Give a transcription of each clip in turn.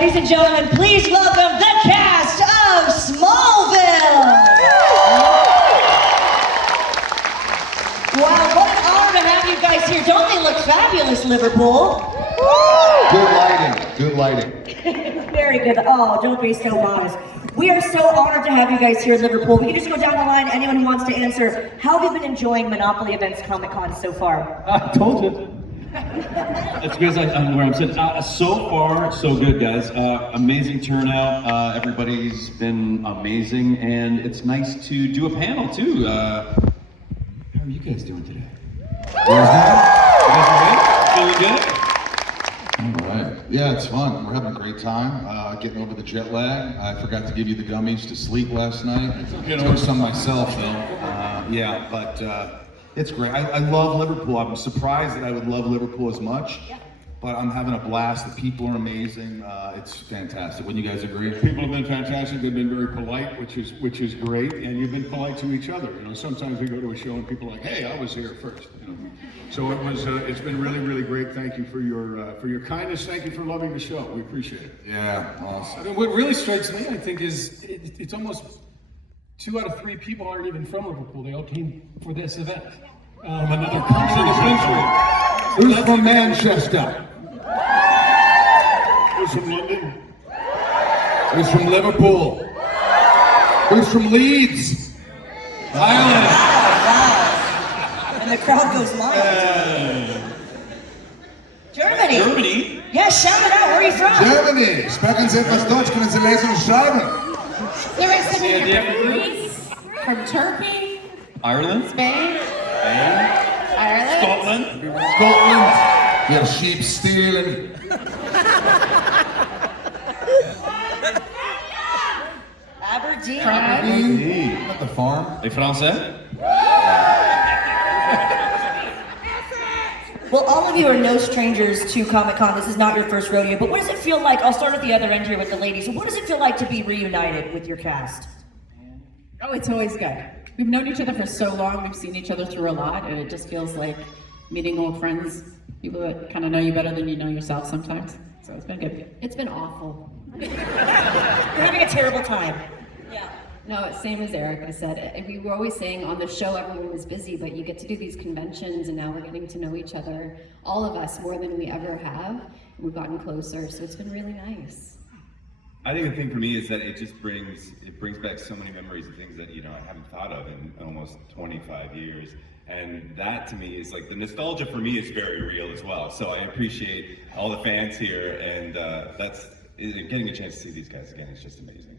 Ladies and gentlemen, please welcome the cast of Smallville! Wow, what an honor to have you guys here. Don't they look fabulous, Liverpool? Good lighting, good lighting. Very good. Oh, don't be so modest. We are so honored to have you guys here in Liverpool. We can just go down the line, anyone who wants to answer. How have you been enjoying Monopoly Events Comic-Con so far? I told you. It's because I'm where I'm sitting. So far, so good, guys. Amazing turnout. Everybody's been amazing, and it's nice to do a panel too. How are you guys doing today? You guys are good? Feeling good? All right. Yeah, it's fun. We're having a great time. Getting over the jet lag. I forgot to give you the gummies to sleep last night. I took some myself though. Yeah, but it's great. I love Liverpool. I'm surprised that I would love Liverpool as much, but I'm having a blast. The people are amazing. It's fantastic. Wouldn't you guys agree? People have been fantastic. They've been very polite, which is great, and you've been polite to each other. You know, sometimes we go to a show and people are like, "Hey, I was here first." You know, so it was. It's been really, really great. Thank you for your kindness. Thank you for loving the show. We appreciate it. Yeah, awesome. I mean, what really strikes me, I think, is it's almost 2 out of 3 people aren't even from Liverpool. They all came for this event. Another country. Who's from Manchester? Who's from London? Who's from Liverpool? Who's from Leeds? Ireland. And the crowd goes wild. Germany. Germany? Yeah, shout it out. Where are you from? Germany. Sprechen Sie etwas Deutsch? Können Sie lesen und schreiben? There is some here from Greece, from Turkey, Ireland? Spain, Ireland, Scotland? Scotland. Your sheep stealing. Aberdeen. At the farm. Les Français? Well, all of you are no strangers to Comic-Con. This is not your first rodeo, but what does it feel like? I'll start at the other end here with the ladies. What does it feel like to be reunited with your cast? Oh, it's always good. We've known each other for so long, we've seen each other through a lot, and it just feels like meeting old friends, people that kind of know you better than you know yourself sometimes. So it's been good. It's been awful. You're having a terrible time. Yeah. No, it's same as Eric. I said, we were always saying on the show everyone was busy, but you get to do these conventions and now we're getting to know each other, all of us, more than we ever have. We've gotten closer, so it's been really nice. I think the thing for me is that it just brings back so many memories of things that, you know, I haven't thought of in almost 25 years. And that to me is like, the nostalgia for me is very real as well. So I appreciate all the fans here, and getting a chance to see these guys again is just amazing.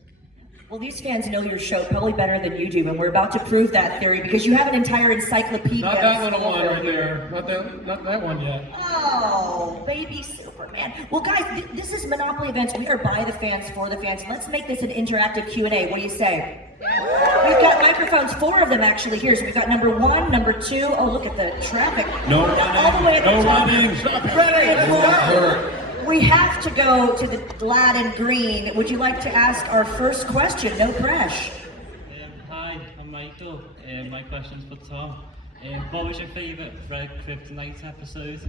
Well, these fans know your show probably better than you do, and we're about to prove that theory because you have an entire encyclopedia. Not that little one right there. Not that one yet. Oh, baby Superman. Well, guys, this is Monopoly Events. We are by the fans, for the fans. Let's make this an interactive Q&A. What do you say? We've got microphones, 4 of them actually here. So we've got number 1, number 2. Oh, look at the traffic. No All the way at the top. running. Ready. We have to go to the glad and green. Would you like to ask our first question? No pressure. Hi, I'm Michael. My question's for Tom. What was your favourite Red Kryptonite episode?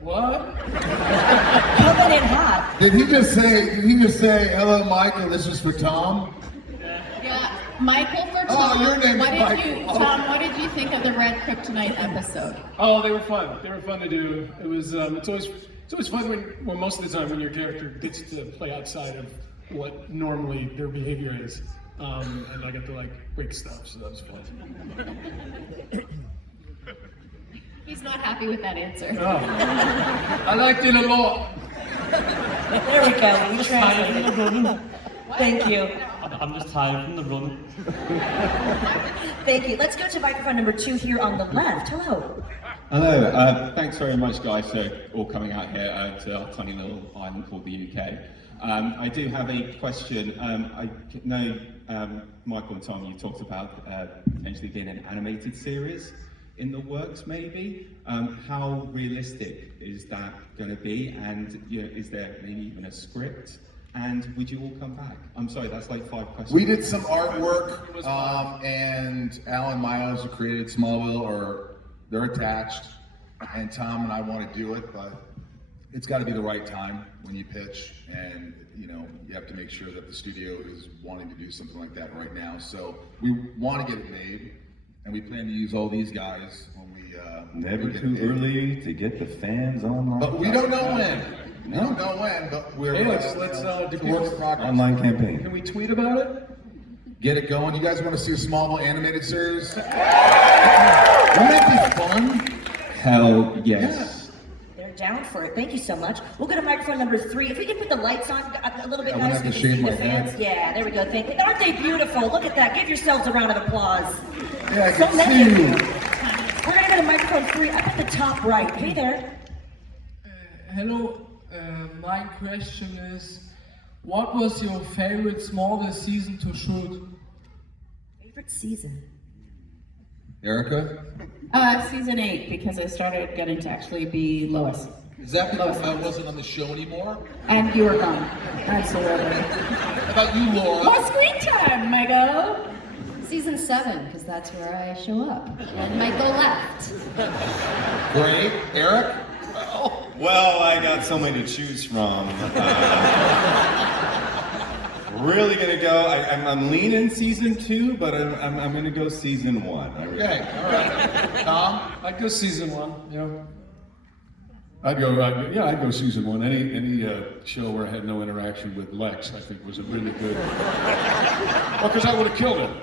What? Coming in hot. Did he just say, hello, Michael, this was for Tom? Yeah, Michael for Tom. Oh, your name is Tom, Michael. what did you think of the Red Kryptonite episode? Oh, they were fun. They were fun to do. It was. It's always fun when most of the time when your character gets to play outside of what normally their behavior is, and I got to like break stuff, so that was fun. He's not happy with that answer. Oh. I liked it a lot. There we go. We translated. Thank you. I'm just tired from the run. Thank you. Let's go to microphone number 2 here on the left. Hello. Hello, thanks very much guys for all coming out here to our tiny little island called the UK. I do have a question. I know Michael and Tom, you talked about potentially being an animated series in the works maybe. How realistic is that going to be, and you know, is there maybe even a script? And would you all come back? I'm sorry, that's like 5 questions. We did some artwork, and Alan Miles, who created Smallville, they're attached, and Tom and I want to do it, but it's got to be the right time when you pitch, and you know, you have to make sure that the studio is wanting to do something like that right now. So we want to get it made, and we plan to use all these guys when we Never get too it made. early to get the fans online. But we don't know when. We don't know when, but we're Hey, let's do it's a people- work in progress. Online campaign. Can we tweet about it? Get it going. You guys want to see a Smallville animated series? Wouldn't that be fun? Hell yes. They're down for it. Thank you so much. We'll go to microphone number 3. If we can put the lights on a little bit, Yeah, I'm gonna guys, have so to we can shave see the my head. fans. Yeah, there we go. Thank you. Aren't they beautiful? Look at that. Give yourselves a round of applause. Yeah, I So can many see of you. you. We're gonna go to microphone 3 up at the top right. Hey there. Hello, my question is, what was your favorite Smallville season to shoot? Favorite season? Erica? Season 8, because I started getting to actually be Lois. Is that because I wasn't on the show anymore? And you were gone. Absolutely. How about you, Laura? More screen time, Michael! Season 7, because that's where I show up. And Michael left. Great. Eric? Well, I got so many to choose from. Really gonna go. I'm leaning season 2, but I'm gonna go season 1. Okay, all right. Tom? I'd go season 1, yeah. I'd go season 1. Any show where I had no interaction with Lex, I think was a really good. Well, because I would have killed him,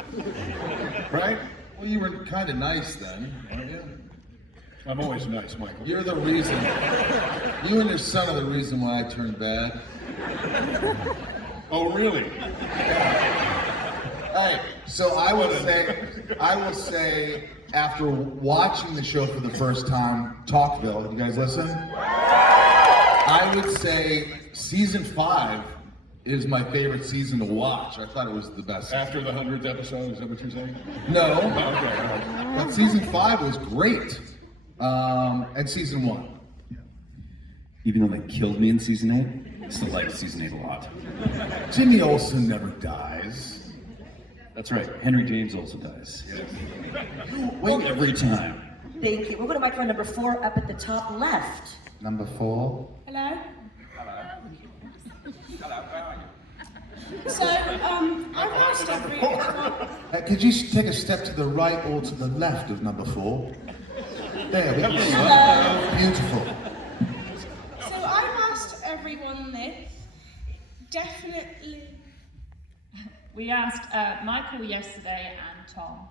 right? Well, you were kind of nice then, weren't you? I'm always nice, Michael. You're the reason. You and your son are the reason why I turned bad. Oh, really? Hey, so I will say, after watching the show for the first time, Talkville, you guys listen? I would say season 5 is my favorite season to watch. I thought it was the best. After the 100th episode, is that what you're saying? No, Oh, okay, all right. but season 5 was great. And season 1. Even though they killed me in season 8, I still like season 8 a lot. Jimmy Olsen never dies. That's right, Henry James also dies. Wait, Every time. Thank you. We'll go to microphone number 4 up at the top left. number 4. Hello. So, I've asked everyone. Could you take a step to the right or to the left of number 4? There we go. Beautiful. So I've asked everyone this. Definitely. We asked Michael yesterday and Tom.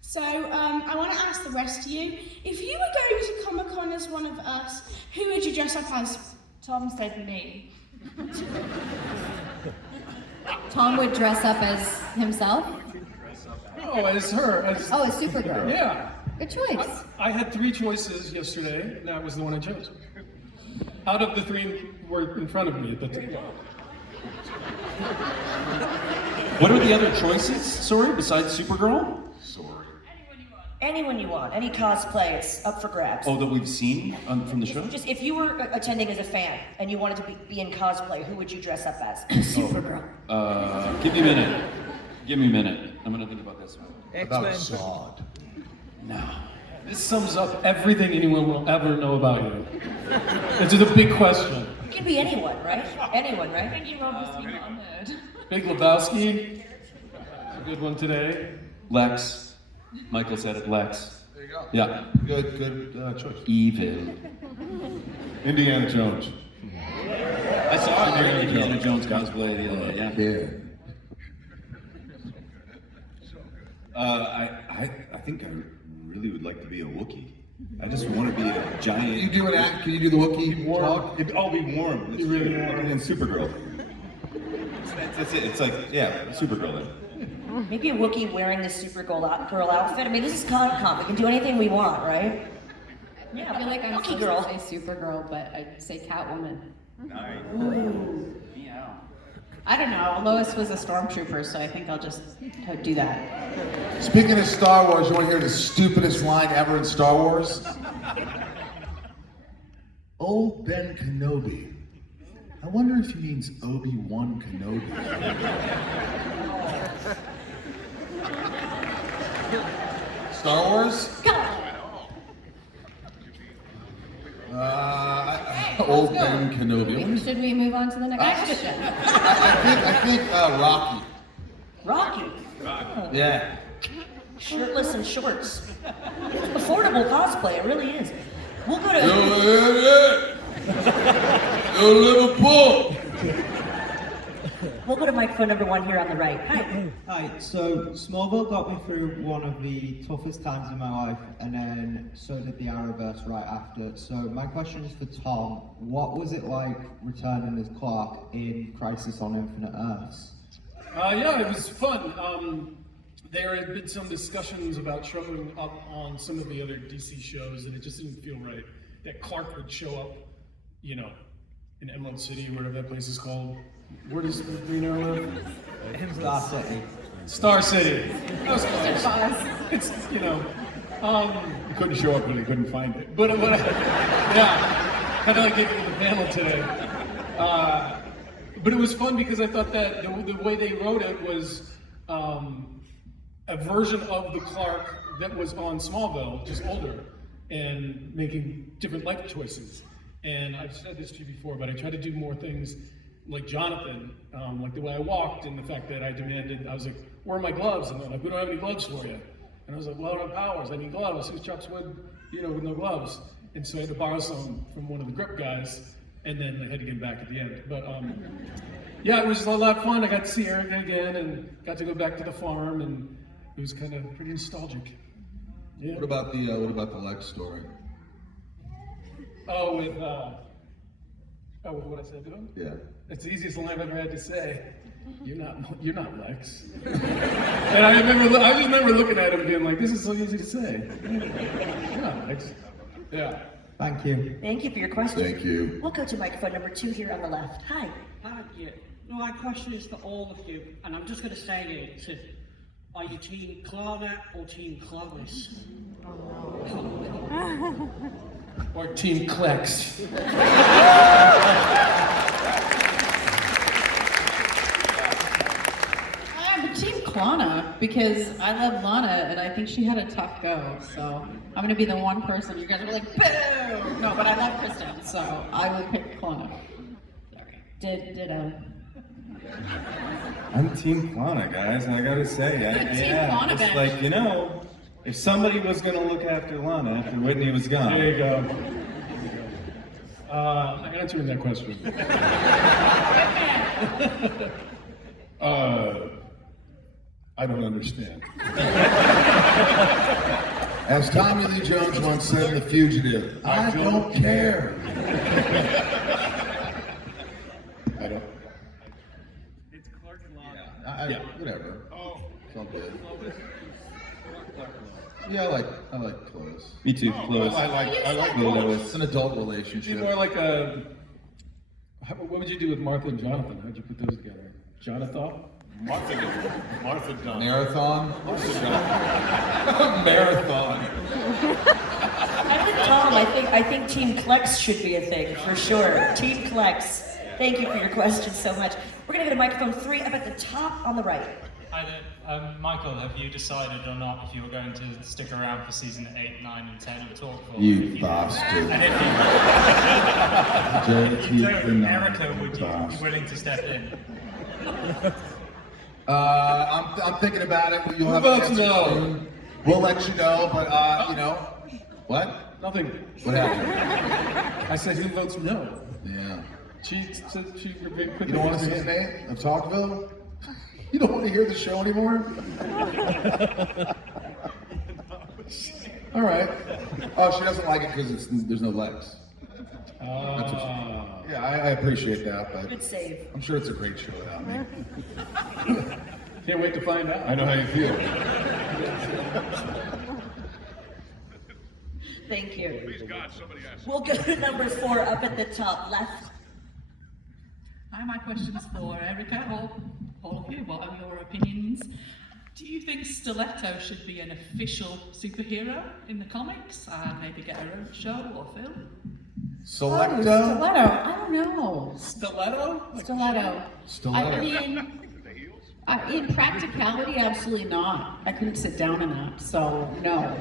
So I want to ask the rest of you. If you were going to Comic-Con as one of us, who would you dress up as? Tom said me. Tom would dress up as himself? Oh, it's her. Oh, as Supergirl. Yeah. Good choice. I had 3 choices yesterday, and that was the one I chose. Out of the 3 were in front of me, but What are the other choices, sorry, besides Supergirl? Anyone you want, any cosplay, it's up for grabs. Oh, that we've seen from the show? Just if you were attending as a fan and you wanted to be in cosplay, who would you dress up as? Supergirl. Give me a minute. Give me a minute. I'm gonna think about this one. About Zod. No. this sums up everything anyone will ever know about you. It's a big question. It can be anyone, right? Anyone, I right? think you're obviously not a nerd. Big Lebowski. A good one today. Lex. Michael said it, Lex. There you go. Yeah. Good choice. Evil. Indiana Jones. I saw an Indiana Jones cosplay the other day, yeah. Yeah. I think I really would like to be a Wookiee. I just want to be a giant. Can you do an act? Can you do the Wookiee talk? I'll be warm. It's really warm. And then Supergirl. That's it. It's like, yeah, Supergirl then. Maybe a Wookiee wearing the Supergirl outfit. I mean, this is Comic-Con. We can do anything we want, right? Yeah, I feel like I'm Wookiee supposed girl. to say Supergirl, but I'd say Catwoman. Nice. I don't know. Lois was a stormtrooper, so I think I'll just do that. Speaking of Star Wars, you want to hear the stupidest line ever in Star Wars? Old Ben Kenobi. I wonder if he means Obi-Wan Kenobi. Star Wars? Old Ben Kenobi. Should we move on to the next question? I think Rocky. Rocky. Yeah. Shirtless and shorts. Affordable cosplay, it really is. We'll go to. Yo, Liverpool. We'll go to microphone number 1 here on the right. Hi. Hi, so Smallville got me through one of the toughest times in my life, and then so did the Arrowverse right after. So my question is for Tom. What was it like returning as Clark in Crisis on Infinite Earths? Yeah, it was fun. There had been some discussions about showing up on some of the other DC shows, and it just didn't feel right that Clark would show up, you know, in Emerald City, whatever that place is called. Where does Reno live? Star City. Star City. That was close. It's, you know, You couldn't show up when you couldn't find it. but yeah, kind of like giving the panel today. But it was fun because I thought that the way they wrote it was a version of the Clark that was on Smallville, just older, and making different life choices. And I've said this to you before, but I try to do more things like Jonathan, like the way I walked and the fact that I was like, where are my gloves? And they're like, we don't have any gloves for you. And I was like, well, I don't have powers, I need gloves. Who's Chuck's Wood, you know, with no gloves? And so I had to borrow some from one of the grip guys, and then I had to get them back at the end. But yeah, it was a lot of fun. I got to see Erica again and got to go back to the farm, and it was kind of pretty nostalgic. Yeah. What about the Lex story? Oh, with what I said to him? Yeah. It's the easiest line I've ever had to say. You're not Lex. And I just remember looking at him and being like, this is so easy to say. You're not Lex. Yeah. Thank you. Thank you for your question. Thank you. We'll go to microphone number 2 here on the left. Hi. Yeah. No, my question is for all of you, and I'm just going to say it. Are you Team Clara or Team Clovis? Or Team Klex. I'm Team Klana because I love Lana and I think she had a tough go. So I'm gonna be the one person you guys are like, boo! No, but I love Kristen, so I will pick Klana. Sorry. Ditto. I'm Team Klana, guys, and I gotta say, Klana it's bench. like, you know, if somebody was gonna look after Lana after Whitney was gone. There you go. I'm answering that question. I don't understand. As Tommy Lee Jones once said in The Fugitive, I don't care. I don't. It's Clark and Lana. Yeah, whatever. Oh. It's all good. Yeah, I like Clovis. Me too, Clovis. I like Lois. It's an adult She's relationship. more like what would you do with Martha and Jonathan? How'd you put those together? Jonathan? Martha Dunn. Marathon? Marathon. I'm with Tom. I think Team Klex should be a thing for sure. Team Klex. Thank you for your question so much. We're gonna go to microphone 3 up at the top on the right. Hi there. Michael, have you decided or not if you were going to stick around for season 8, 9, and 10 of Talkville? You bastard. And if you don't, Erica, would you be willing to step in? I'm thinking about it. You'll have votes an answer no? soon. We'll let you know, but you know, what? Nothing. What happened? I said, who votes no? Yeah. She said she quickly. You don't want to see season 8 of Talkville? You don't want to hear the show anymore? All right. Oh, she doesn't like it because there's no legs. That's what she, yeah, I appreciate that, but Good save. I'm sure it's a great show without me. Can't wait to find out. I know how you feel. Thank you. Please God, somebody ask. We'll go to number 4 up at the top left. Hi, my question is for Erica, or all of you. What are your opinions? Do you think Stiletto should be an official superhero in the comics and maybe get her own show or film? Selecto? Stiletto. I don't know. Stiletto? Stiletto. Stiletto. I mean, in practicality, absolutely not. I couldn't sit down in that, so no.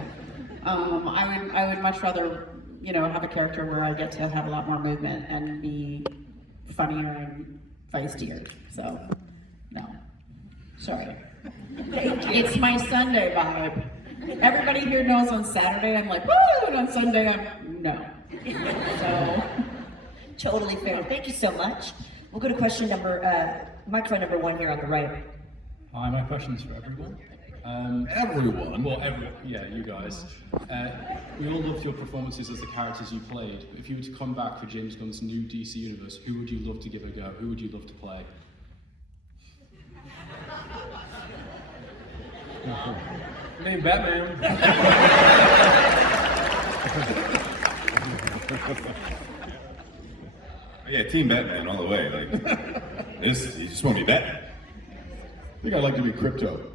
I would much rather, you know, have a character where I get to have a lot more movement and be funnier and feistier. So, no. Sorry. It's my Sunday vibe. Everybody here knows on Saturday I'm like, woo, and on Sunday I'm, no. So. Totally fair. Thank you so much. We'll go to microphone number 1 here on the right. Hi, my question's for everyone. Everyone? Well, yeah, you guys. We all loved your performances as the characters you played. If you were to come back for James Gunn's new DC universe, who would you love to give a go? Who would you love to play? Name Batman. Yeah, Team Batman all the way. Like, this, you just want me Batman. I think I'd like to be Crypto.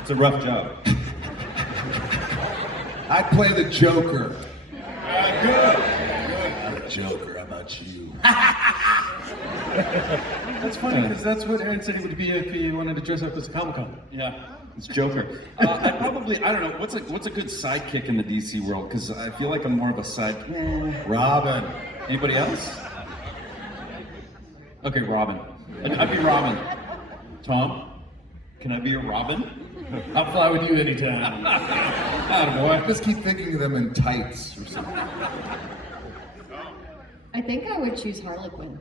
It's a rough job. I'd play the Joker. Good. I'm a Joker, how about you? That's funny because that's what Aaron said he would be if he wanted to dress up as a Comic-Con. Yeah, it's Joker. I'd probably, I don't know, what's a good sidekick in the DC world? Because I feel like I'm more of a Robin. Anybody else? Okay, Robin. I'd be Robin. Tom, can I be a Robin? I'll fly with you anytime. I just keep thinking of them in tights or something. I think I would choose Harley Quinn.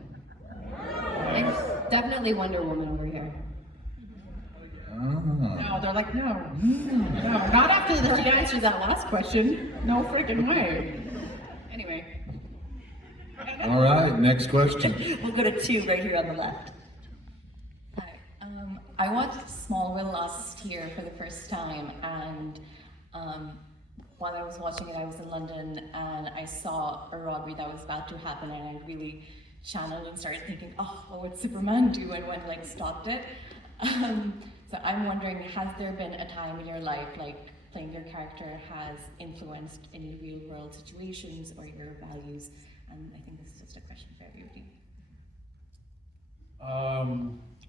Definitely Wonder Woman over here. No, they're like, no, not after she answered that last question. No freaking way. Anyway. All right, next question. We'll go to 2 right here on the left. I watched Smallville last year for the first time, and while I was watching it, I was in London and I saw a robbery that was about to happen, and I really channeled and started thinking, oh, what would Superman do, and when like stopped it. So I'm wondering, has there been a time in your life, like playing your character has influenced any real world situations or your values? And I think this is just a question for everybody.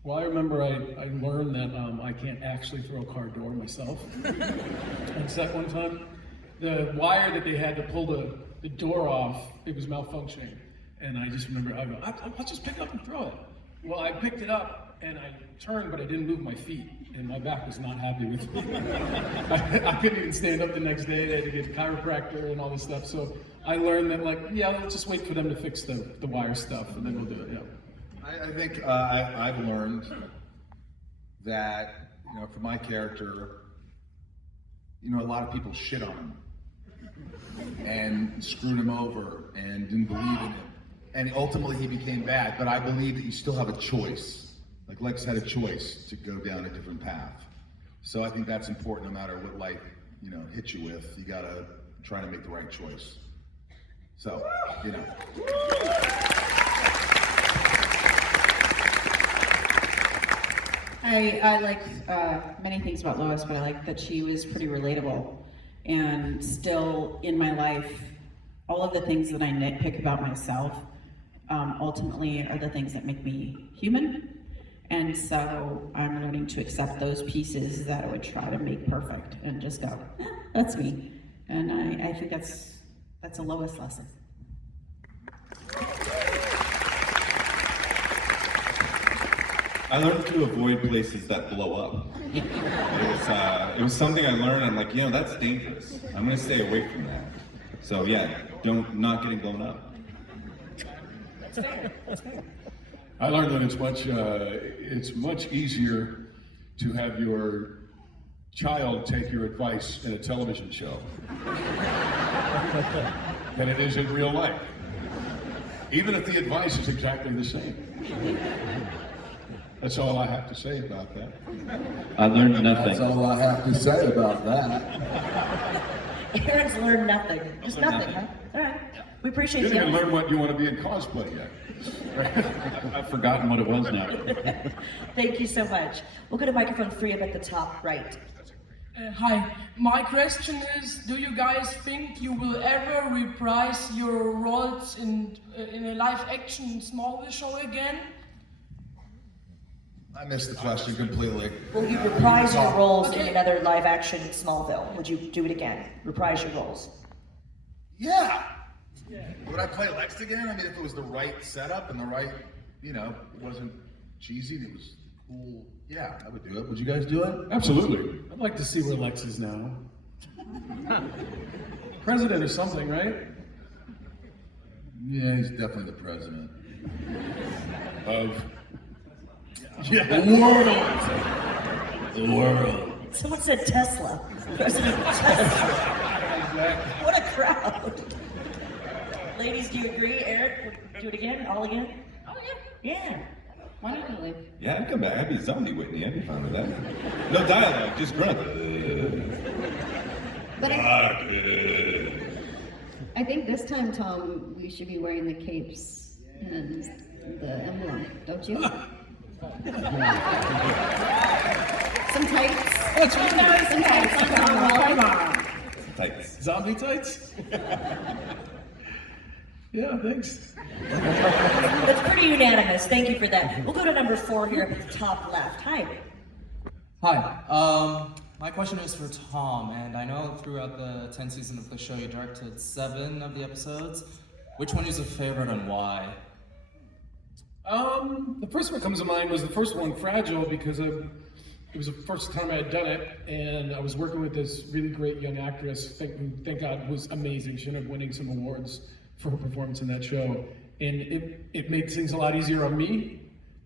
Well, I remember I learned that I can't actually throw a car door myself. And so that one time, the wire that they had to pull the door off, it was malfunctioning. And I just remember, I go, I'll just pick it up and throw it. Well, I picked it up and I turned, but I didn't move my feet. And my back was not happy with me. I couldn't even stand up the next day. They had to get a chiropractor and all this stuff. So I learned that, like, yeah, let's just wait for them to fix the wire stuff and then we'll do it, yeah. I think I've learned that, you know, for my character, you know, a lot of people shit on him and screwed him over and didn't believe in him. And ultimately he became bad, but I believe that you still have a choice. Like Lex had a choice to go down a different path. So I think that's important no matter what life, you know, hits you with. You gotta try to make the right choice. So, you know. I like many things about Lois, but I like that she was pretty relatable. And still in my life, all of the things that I nitpick about myself ultimately are the things that make me human. And so I'm learning to accept those pieces that I would try to make perfect and just go, that's me. And I think that's a Lois lesson. I learned to avoid places that blow up. It was something I learned. I'm like, you know, that's dangerous. I'm gonna stay away from that. So yeah, not getting blown up. That's fair. That's fair. I learned that it's much easier to have your child take your advice in a television show than it is in real life. Even if the advice is exactly the same. That's all I have to say about that. I learned nothing. That's all I have to say about that. Aaron's learned nothing. Just nothing, huh? All right. We appreciate You you. didn't even learn what you want to be in cosplay yet. I've forgotten what it was now. Thank you so much. We'll go to microphone 3 up at the top right. Hi, my question is, do you guys think you will ever reprise your roles in a live-action Smallville show again? I missed the question completely. Will you reprise your roles in another live-action Smallville? Would you do it again? Reprise your roles? Yeah. Would I play Lex again? I mean, if it was the right setup and the right, it wasn't cheesy, it was cool. Yeah, I would do it. Would you guys do it? Absolutely. I'd like to see where Lex is now. President or something, right? Yeah, he's definitely the president. Of the world. The world. Someone said Tesla. President Tesla. What a crowd. Ladies, do you agree? Eric, do it again? All again? Oh, yeah. Yeah. Why not? Yeah, I'd come back. I'd be zombie Whitney. I'd be fine with that. No dialogue, just grunt. But I think this time, Tom, we should be wearing the capes and the emblem, don't you? Some tights. That's right. Some tights. Come on. Tights. Zombie tights? Yeah, thanks. That's pretty unanimous. Thank you for that. We'll go to number 4 here at the top left. Hi. Hi. My question is for Tom, and I know throughout the 10 season of the show you directed 7 of the episodes. Which one is your favorite and why? The first one that comes to mind was the first one, Fragile, because it was the first time I had done it, and I was working with this really great young actress, who, thank God, was amazing. She ended up winning some awards for her performance in that show, and it made things a lot easier on me,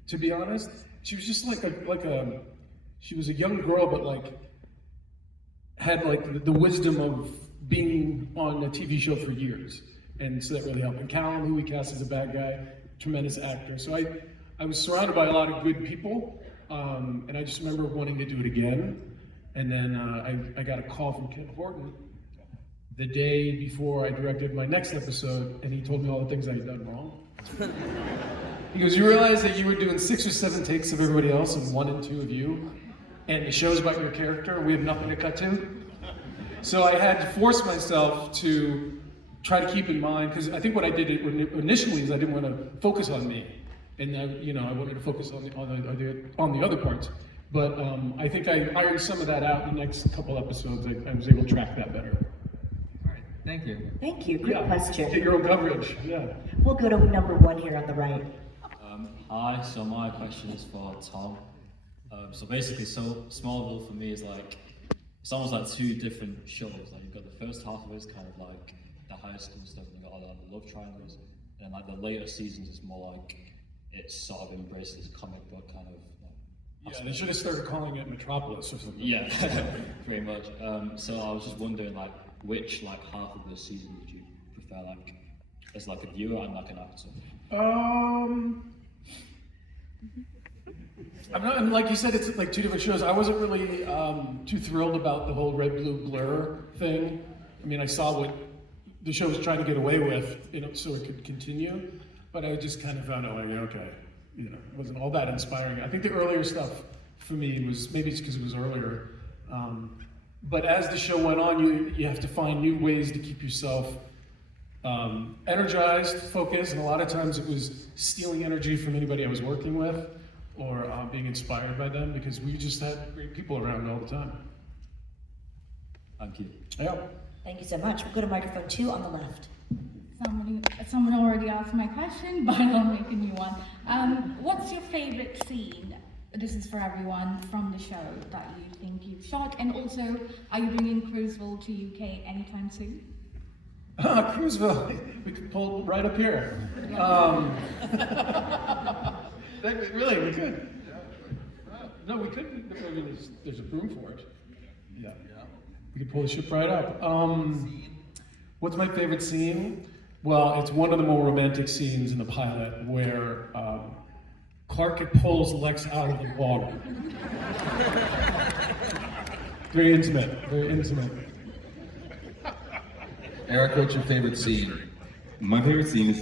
to be honest. She was just she was a young girl, but had the wisdom of being on a TV show for years, and so that really helped. And Callum, who we cast as a bad guy, tremendous actor. So I was surrounded by a lot of good people, and I just remember wanting to do it again. And then I got a call from Ken Horton the day before I directed my next episode, and he told me all the things I had done wrong. He goes, "You realize that you were doing 6 or 7 takes of everybody else and 1 and 2 of you, and the show's about your character, and we have nothing to cut to?" So I had to force myself to try to keep in mind, because I think what I did initially is I didn't want to focus on me, and I wanted to focus on the other parts. But I think I ironed some of that out in the next couple episodes. I was able to track that better. Thank you. Thank you. Good question. Get your own coverage. Yeah. We'll go to number 1 here on the right. Hi. So my question is for Tom. So basically, Smallville for me is it's almost like 2 different shows. Like you've got the first half of it is kind of like the high school stuff, and you've got all the love triangles, and then the later seasons is more it sort of embraces comic book kind of. Yeah, they should have started calling it Metropolis or something. Yeah, pretty much. So I was just wondering which half of the season would you prefer as a viewer and an actor? I'm not, and like you said, it's 2 different shows. I wasn't really too thrilled about the whole red blue blur thing. I mean, I saw what the show was trying to get away with, so it could continue. But I just kind of found out, okay, it wasn't all that inspiring. I think the earlier stuff for me was, maybe it's because it was earlier. But as the show went on, you have to find new ways to keep yourself energized, focused, and a lot of times it was stealing energy from anybody I was working with, or being inspired by them, because we just had great people around all the time. Thank you. Yeah. Thank you so much. We'll go to microphone 2 on the left. Someone already asked my question, but I'll make a new one. What's your favorite scene? This is for everyone from the show that you think you've shot, and also, are you bringing Cruiseville to UK anytime soon? Cruiseville, we could pull right up here. Really, we could. No, we could. I mean, there's a room for it. Yeah. We could pull the ship right up. What's my favorite scene? Well, it's one of the more romantic scenes in the pilot where Clark pulls Lex out of the water. Very intimate. Very intimate. Eric, what's your favorite scene? My favorite scene is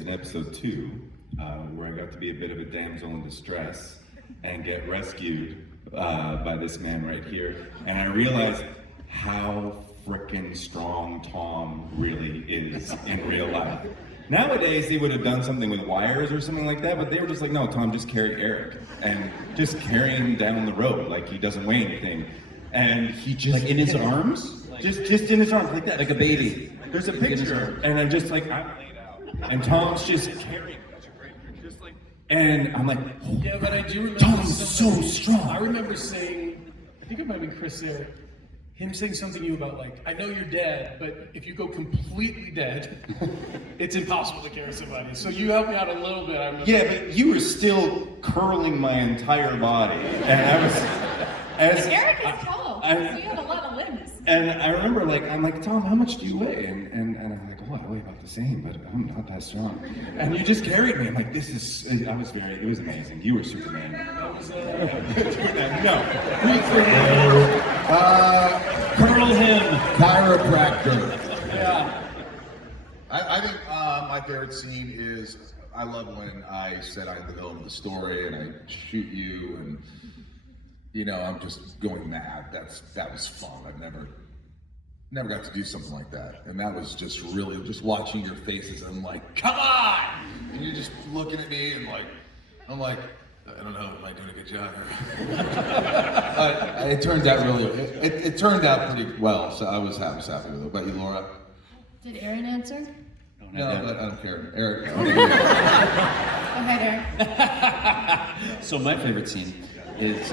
in episode 2, where I got to be a bit of a damsel in distress and get rescued by this man right here. And I realized how frickin' strong Tom really is in real life. Nowadays, they would have done something with wires or something like that, but they were just like, no, Tom, just carry Eric. And just carry him down the road like he doesn't weigh anything. and he just Like in his arms? just in his arms like that, Like a baby. There's a picture, and I'm just like, I'm laid out, and Tom's just carrying me. Just like, and I'm like, oh, Yeah, but I do remember. Tom's so something- strong. I remember saying, I think it might have been Chris there, him saying something to you about like, I know you're dead, but if you go completely dead, it's impossible to carry somebody. So you helped me out a little bit. I remember. Yeah, but you were still curling my entire body, and I was. Eric is tall, so you have a lot of limbs. And I remember, I'm like, Tom, how much do you weigh? And I'm like, oh, I weigh about the same, but I'm not that strong. And you just carried me. I'm like, it was amazing. You were Superman. No. Curl him. Chiropractor. Yeah. I think my favorite scene is, I love when I said I'm the villain of the story and I shoot you and, I'm just going mad. That was fun. I've never got to do something like that. And that was just really, just watching your faces, I'm like, come on! And you're just looking at me and I'm like, I don't know, am I doing a good job? It turned out it turned out pretty well, so I was happy with it. What about you, Laura? Did Aaron answer? No, but I don't care. Eric. Go ahead, Eric. So my favorite scene is,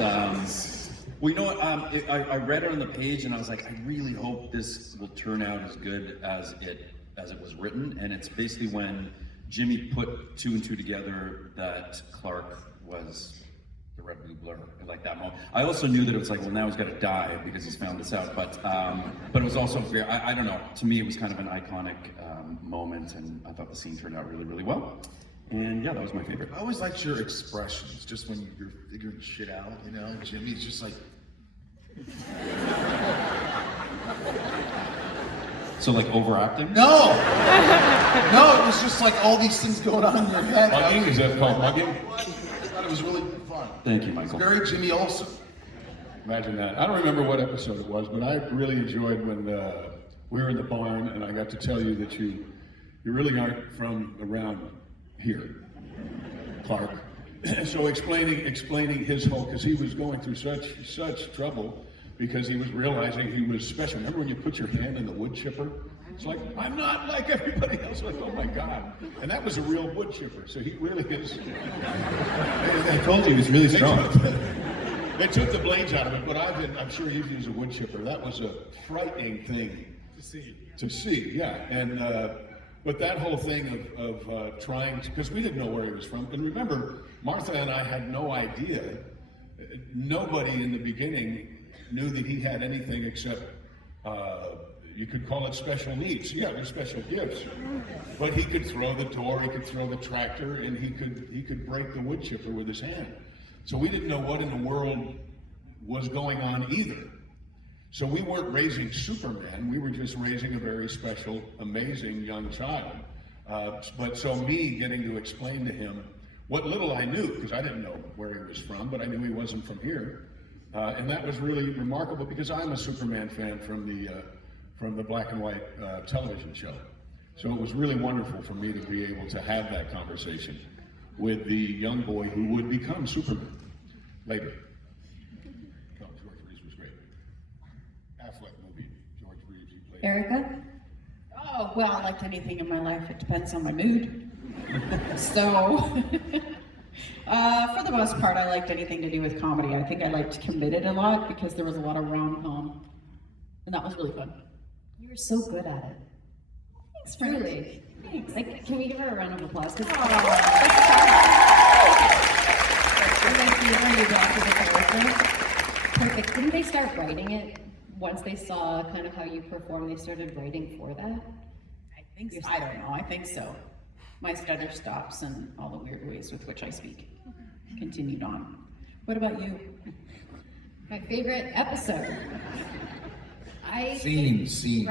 well, you know what? I read it on the page and I was like, I really hope this will turn out as good as it was written. And it's basically when Jimmy put 2 and 2 together that Clark was the Red Blue Blur, like that moment. I also knew that it was like, well, now he's got to die because he's found this out. But it was also very, I don't know. To me, it was kind of an iconic moment, and I thought the scene turned out really, really well. And yeah, that was my favorite. I always liked your expressions, just when you're figuring shit out, Jimmy's just like... So like overacting? No! No, it was just like all these things going on in your head. Mugging? Is that called mugging? I thought it was really fun. Thank you, Michael. It's very Jimmy Olsen. Imagine that. I don't remember what episode it was, but I really enjoyed when we were in the barn and I got to tell you that you really aren't from around here, Clark. So explaining his whole, because he was going through such trouble because he was realizing he was special. Remember when you put your hand in the wood chipper? It's like, I'm not like everybody else. Like, oh my God. And that was a real wood chipper, so he really is. I told you he was really strong. They took the blades out of it, but I'm sure you've used a wood chipper. That was a frightening thing to see, yeah. And but that whole thing of trying to, because we didn't know where he was from. And remember, Martha and I had no idea. Nobody in the beginning knew that he had anything except, you could call it special needs. Yeah, they're special gifts. But he could throw the door, he could throw the tractor, and he could break the wood chipper with his hand. So we didn't know what in the world was going on either. So we weren't raising Superman, we were just raising a very special, amazing young child. But so me getting to explain to him what little I knew, because I didn't know where he was from, but I knew he wasn't from here. And that was really remarkable because I'm a Superman fan from the black and white television show. So it was really wonderful for me to be able to have that conversation with the young boy who would become Superman later. No, George Reeves was great. Affleck movie, George Reeves, he played. Erica? Oh, well, like anything in my life, it depends on my mood. So, for the most part, I liked anything to do with comedy. I think I liked Committed a lot because there was a lot of rom-com, and that was really fun. You were so good at it. Thanks, friend. Really. Thanks. Like, can we give her a round of applause? Like, you adopted the character. Perfect. Didn't they start writing it once they saw kind of how you perform? They started writing for that. I don't know. I think so. My stutter stops and all the weird ways with which I speak continued on. What about you? My favorite episode. Scene. Scene.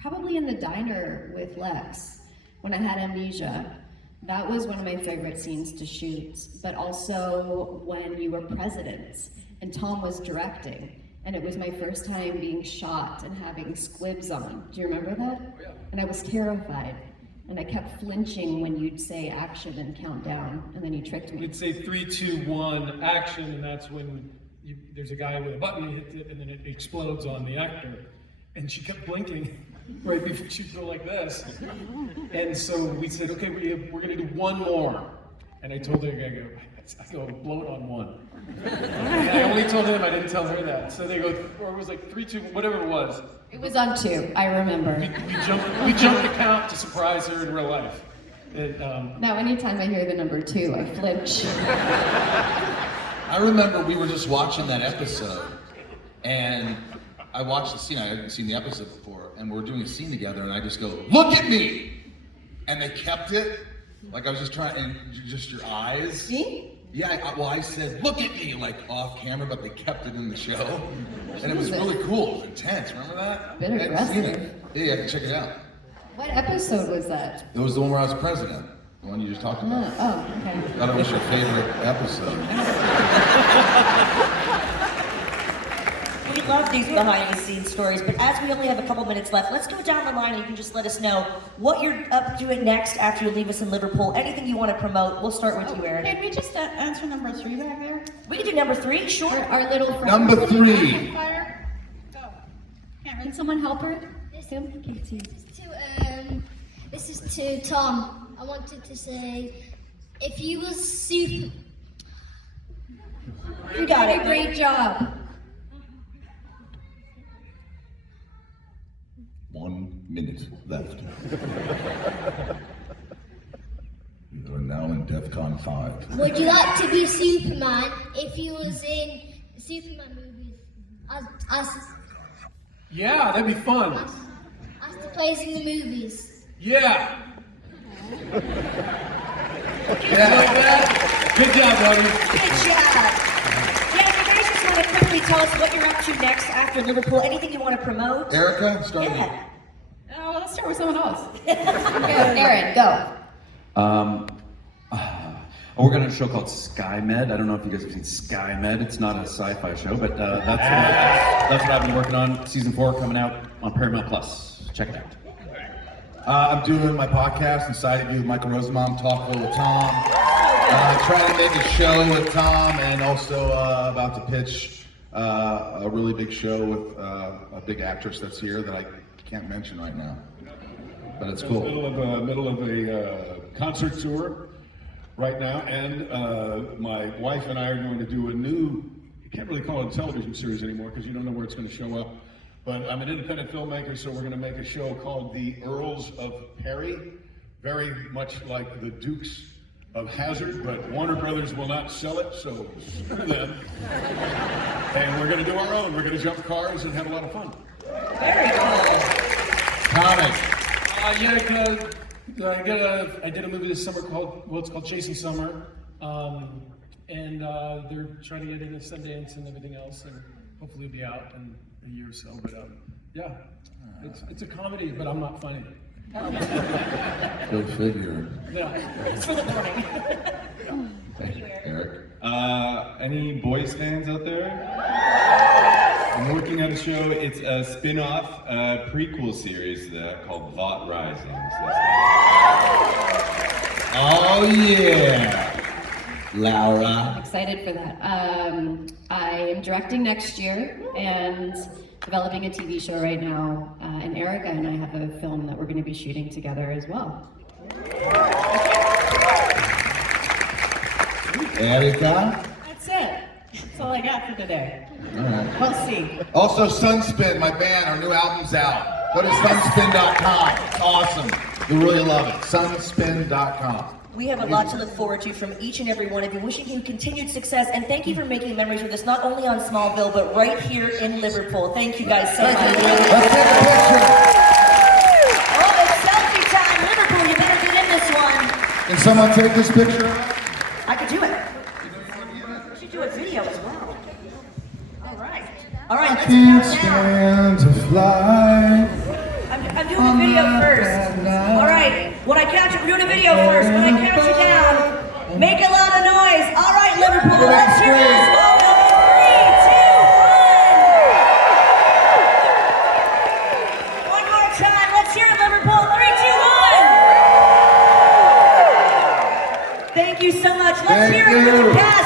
Probably in the diner with Lex when I had amnesia. That was one of my favorite scenes to shoot, but also when you were president and Tom was directing, and it was my first time being shot and having squibs on. Do you remember that? Oh, yeah. And I was terrified. And I kept flinching when you'd say action and count down, and then you tricked me. You'd say 3, 2, 1, action, and that's when there's a guy with a button, you hit it, and then it explodes on the actor. And she kept blinking right before she'd go like this. And so we said, okay, we're gonna do one more. And I told her, I go, blow it on 1. And I only told him, I didn't tell her that. So they go, or it was like 3, 2, whatever it was. It was on 2, I remember. We jumped the count to surprise her in real life. And, Now, anytime I hear the number 2, I flinch. I remember we were just watching that episode, and I watched the scene. I hadn't seen the episode before, and we're doing a scene together, and I just go, "Look at me!" And they kept it, like I was just trying, and just your eyes. Me? Yeah, I said, "Look at me," like off camera, but they kept it in the show, and it was really cool. It was intense. Remember that? Bit I hadn't seen aggressive. it. Yeah, you have to check it out. What episode was that? It was the one where I was president, the one you just talked about. Oh, okay. I thought it was your favorite episode. We love these behind-the-scenes stories, but as we only have a couple minutes left, let's go down the line and you can just let us know what you're up doing next after you leave us in Liverpool. Anything you want to promote, we'll start with you, Erin. Can we just answer number 3 back there? We can do number 3, sure. Our little friend. Number 3. Fire. Go. Can someone help her? This is to Tom. I wanted to say, if you was super... You got it. Great job. 1 minute left. You are now in DEFCON 5. Would you like to be Superman if you was in Superman movies? As yeah, that'd be fun. as the players in the movies. Yeah. Good job, buddy. Good job. Yeah, you guys just want to quickly tell us what you're up to next after Liverpool. Anything you want to promote? Erica, start with you. Oh, well, let's start with someone else. Aaron, go. We're going to a show called SkyMed. I don't know if you guys have seen SkyMed. It's not a sci-fi show, but that's what I've been working on. Season 4 coming out on Paramount Plus. Check it out. I'm doing my podcast, Inside of You with Michael Rosenbaum, Talkville with Tom. Trying to make a show with Tom, and also about to pitch a really big show with a big actress that's here that I can't mention right now. But it's cool. Middle of a concert tour right now, and my wife and I are going to do a new, you can't really call it a television series anymore because you don't know where it's going to show up. But I'm an independent filmmaker, so we're going to make a show called The Earls of Perry, very much like the Dukes of Hazzard, but Warner Brothers will not sell it, so screw them. And we're going to do our own. We're going to jump cars and have a lot of fun. Very cool. Comic. I did a movie this summer it's called Chasing Summer. And they're trying to get into Sundance and everything else, and hopefully it'll be out in a year or so. But yeah, it's a comedy, but I'm not funny. Go figure. Yeah, it's for the morning. Eric? Any boys fans out there? I'm working on a show. It's a spin-off prequel series called Vought Rising. Oh yeah, Laura. Excited for that. I am directing next year and developing a TV show right now. And Erica and I have a film that we're going to be shooting together as well. Erica? That's it. That's all I got for today. All right. We'll see. Also, Sunspin, my band, our new album's out. Go to sunspin.com. It's awesome. You'll really love it. Sunspin.com. We have a lot to look forward to from each and every one of you. Wishing you continued success, and thank you for making memories with us, not only on Smallville, but right here in Liverpool. Thank you guys so much. Let's take a picture. Oh, it's selfie time. Liverpool, you better get in this one. Can someone take this picture? I could do it. We should do a video as well. All right. All right, let's Can't count down. stand to fly. I'm doing a video first. All right. When I count you, we're doing a video first. When I count you down, make a lot of noise. All right, Liverpool, let's hear this. 3, 2, 1. One more time. Let's hear it, Liverpool. 3, 2, 1. Let's hear it for the cast.